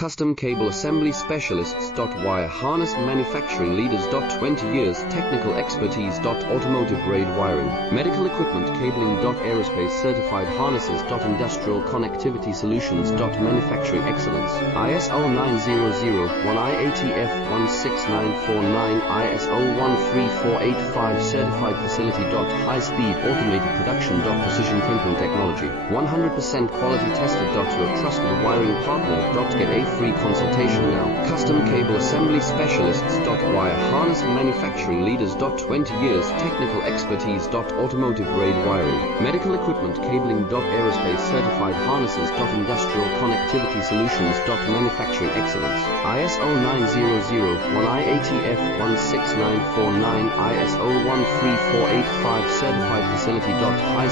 Custom Cable Assembly Specialists. Wire Harness Manufacturing Leaders. 20 years Technical Expertise. Automotive Grade Wiring, Medical Equipment Cabling. Aerospace Certified Harnesses. Industrial Connectivity Solutions. Manufacturing Excellence, ISO 9001, IATF 16949, ISO 13485 Certified Facility. High Speed Automated Production. Precision Printing Technology, 100% quality tested. Your trusted wiring partner. Get a free consultation now. Custom Cable Assembly Specialists. Wire Harness Manufacturing Leaders. 20 years Technical Expertise. Automotive Grade Wiring, Medical Equipment Cabling. Aerospace Certified Harnesses. Industrial Connectivity Solutions. Manufacturing Excellence, ISO 9001, IATF 16949, ISO 13485 Certified Facility. High